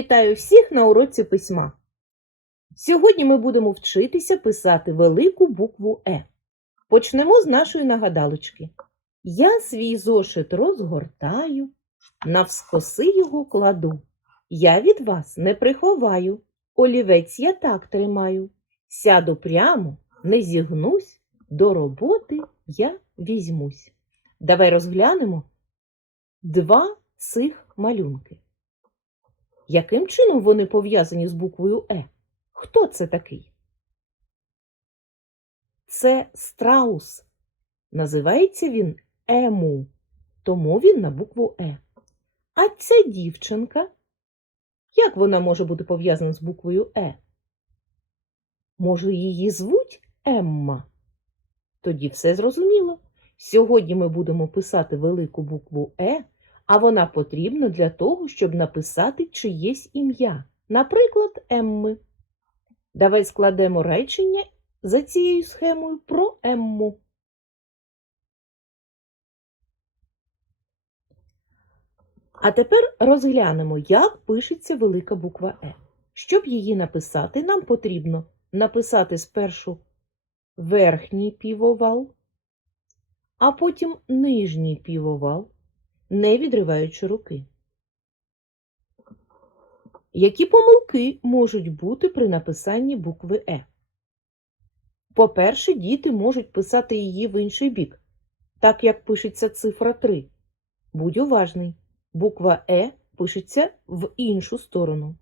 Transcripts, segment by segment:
Вітаю всіх на уроці письма. Сьогодні ми будемо вчитися писати велику букву Е. Почнемо з нашої нагадалочки. Я свій зошит розгортаю, навскоси його кладу. Я від вас не приховаю, олівець я так тримаю. Сяду прямо, не зігнусь, до роботи я візьмусь. Давай розглянемо два цих малюнки. Яким чином вони пов'язані з буквою Е? Хто це такий? Це страус. Називається він Ему, тому він на букву Е. А ця дівчинка, як вона може бути пов'язана з буквою Е? Може, її звуть Емма? Тоді все зрозуміло. Сьогодні ми будемо писати велику букву Е, а вона потрібна для того, щоб написати чиєсь ім'я, наприклад, Емми. Давай складемо речення за цією схемою про Емму. А тепер розглянемо, як пишеться велика буква Е. Щоб її написати, нам потрібно написати спершу верхній півовал, а потім нижній півовал, не відриваючи руки. Які помилки можуть бути при написанні букви Е? По-перше, діти можуть писати її в інший бік, так як пишеться цифра 3. Будь уважний, буква Е пишеться в іншу сторону.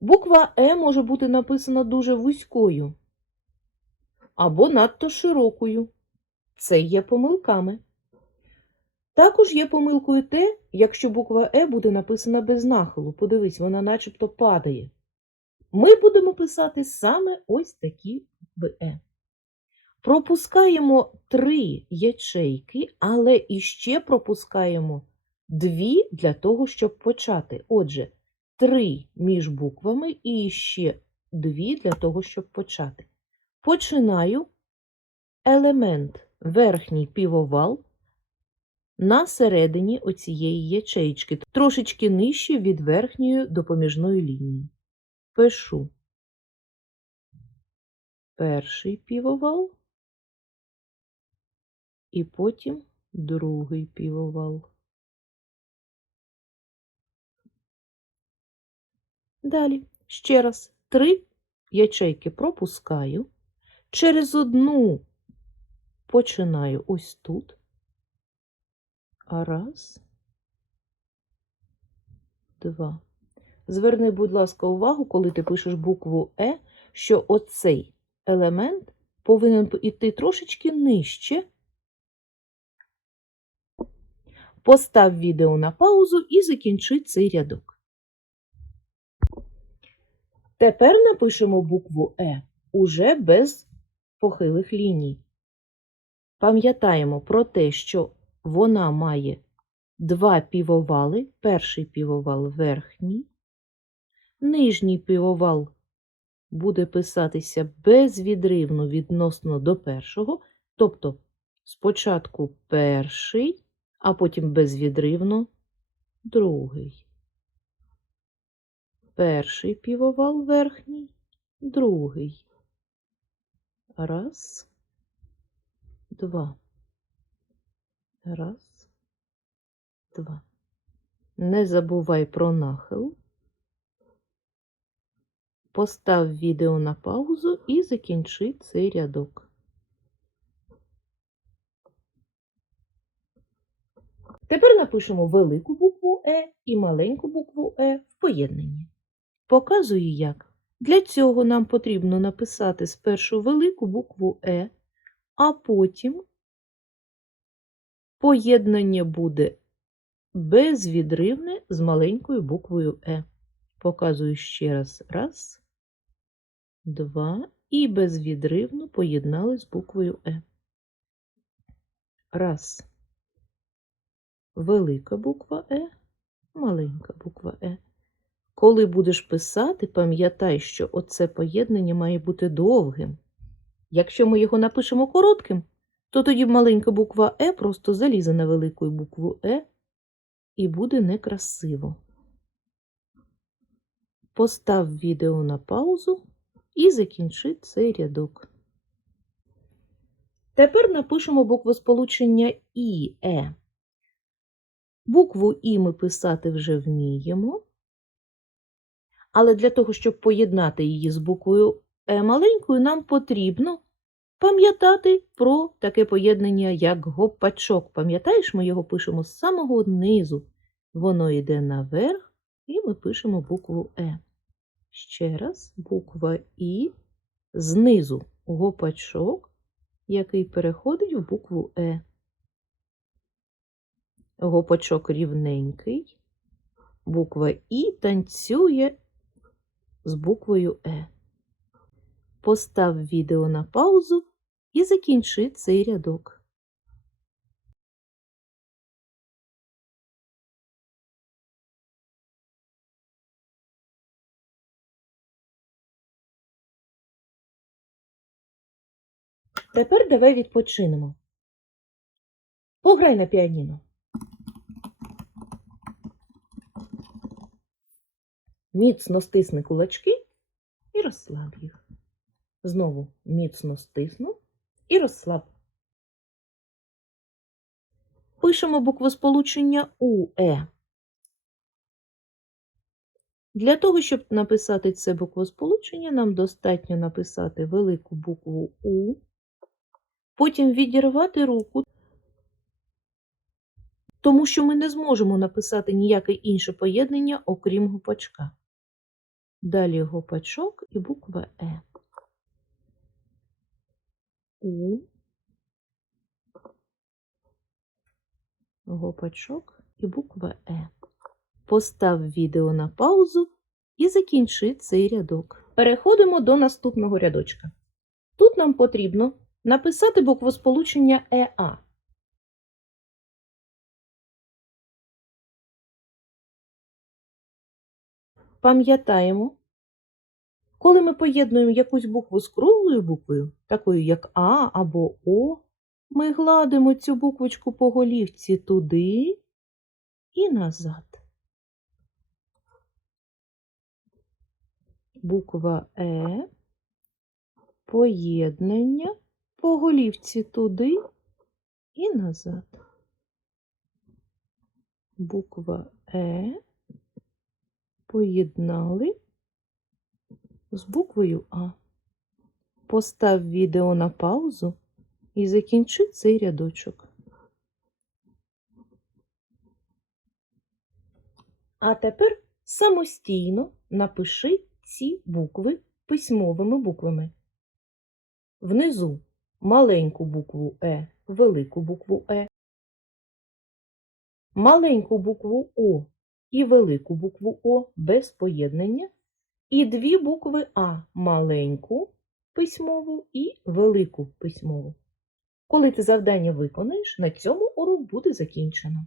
Буква Е може бути написана дуже вузькою або надто широкою. Це є помилками. Також є помилкою те, якщо буква Е буде написана без нахилу. Подивись, вона начебто падає. Ми будемо писати саме ось такі Е. Пропускаємо три ячейки, але іще пропускаємо дві для того, щоб почати. Отже, три між буквами і ще дві для того, щоб почати. Починаю елемент верхній півовал на середині оцієї ячейки, трошечки нижче від верхньої допоміжної лінії. Пишу перший півовал і потім другий півовал. Далі ще раз три ячейки пропускаю, через одну починаю ось тут. Раз, два. Зверни, будь ласка, увагу, коли ти пишеш букву Е, що оцей елемент повинен йти трошечки нижче. Постав відео на паузу і закінчи цей рядок. Тепер напишемо букву Е уже без похилих ліній. Пам'ятаємо про те, що вона має два півовали, перший півовал верхній, нижній півовал буде писатися безвідривно відносно до першого, тобто спочатку перший, а потім безвідривно другий. Перший півовал верхній, другий. Раз, два. Раз, два. Не забувай про нахил. Постав відео на паузу і закінчи цей рядок. Тепер напишемо велику букву Е і маленьку букву Е в поєднанні. Показую як. Для цього нам потрібно написати спершу велику букву Е, а потім поєднання буде безвідривне з маленькою буквою Е. Показую ще раз. Раз, два. І безвідривно поєднали з буквою Е. Раз. Велика буква Е, маленька буква Е. Коли будеш писати, пам'ятай, що оце поєднання має бути довгим. Якщо ми його напишемо коротким, то тоді маленька буква Е просто залізе на велику букву Е і буде некрасиво. Постав відео на паузу і закінчи цей рядок. Тепер напишемо буквосполучення І, Е. Букву І ми писати вже вміємо. Але для того, щоб поєднати її з буквою Е маленькою, нам потрібно пам'ятати про таке поєднання, як гопачок. Пам'ятаєш, ми його пишемо з самого низу. Воно йде наверх, і ми пишемо букву Е. Ще раз, буква І знизу гопачок, який переходить в букву Е. Гопачок рівненький. Буква І танцює з буквою Е. Постав відео на паузу закінчи цей рядок. Тепер давай відпочинемо. Пограй на піаніно. Міцно стисни кулачки і розслаб їх. Знову міцно стиснув і розслаб. Пишемо буквосполучення УЕ. Для того, щоб написати це буквосполучення, нам достатньо написати велику букву У, потім відірвати руку, тому що ми не зможемо написати ніяке інше поєднання, окрім гупачка. Далі гопачок і буква Е. У. Гопачок і буква Е. Постав відео на паузу і закінчи цей рядок. Переходимо до наступного рядочка. Тут нам потрібно написати буквосполучення ЕА. Пам'ятаємо, коли ми поєднуємо якусь букву з круглою буквою, такою як А або О, ми гладимо цю буквочку по голівці туди і назад. Буква Е, поєднання по голівці туди і назад. Буква Е поєднали з буквою А. Постав відео на паузу і закінчи цей рядочок. А тепер самостійно напиши ці букви письмовими буквами. Внизу маленьку букву Е, велику букву Е, маленьку букву О і велику букву О без поєднання, і дві букви А маленьку письмову і велику письмову. Коли ти завдання виконаєш, на цьому урок буде закінчено.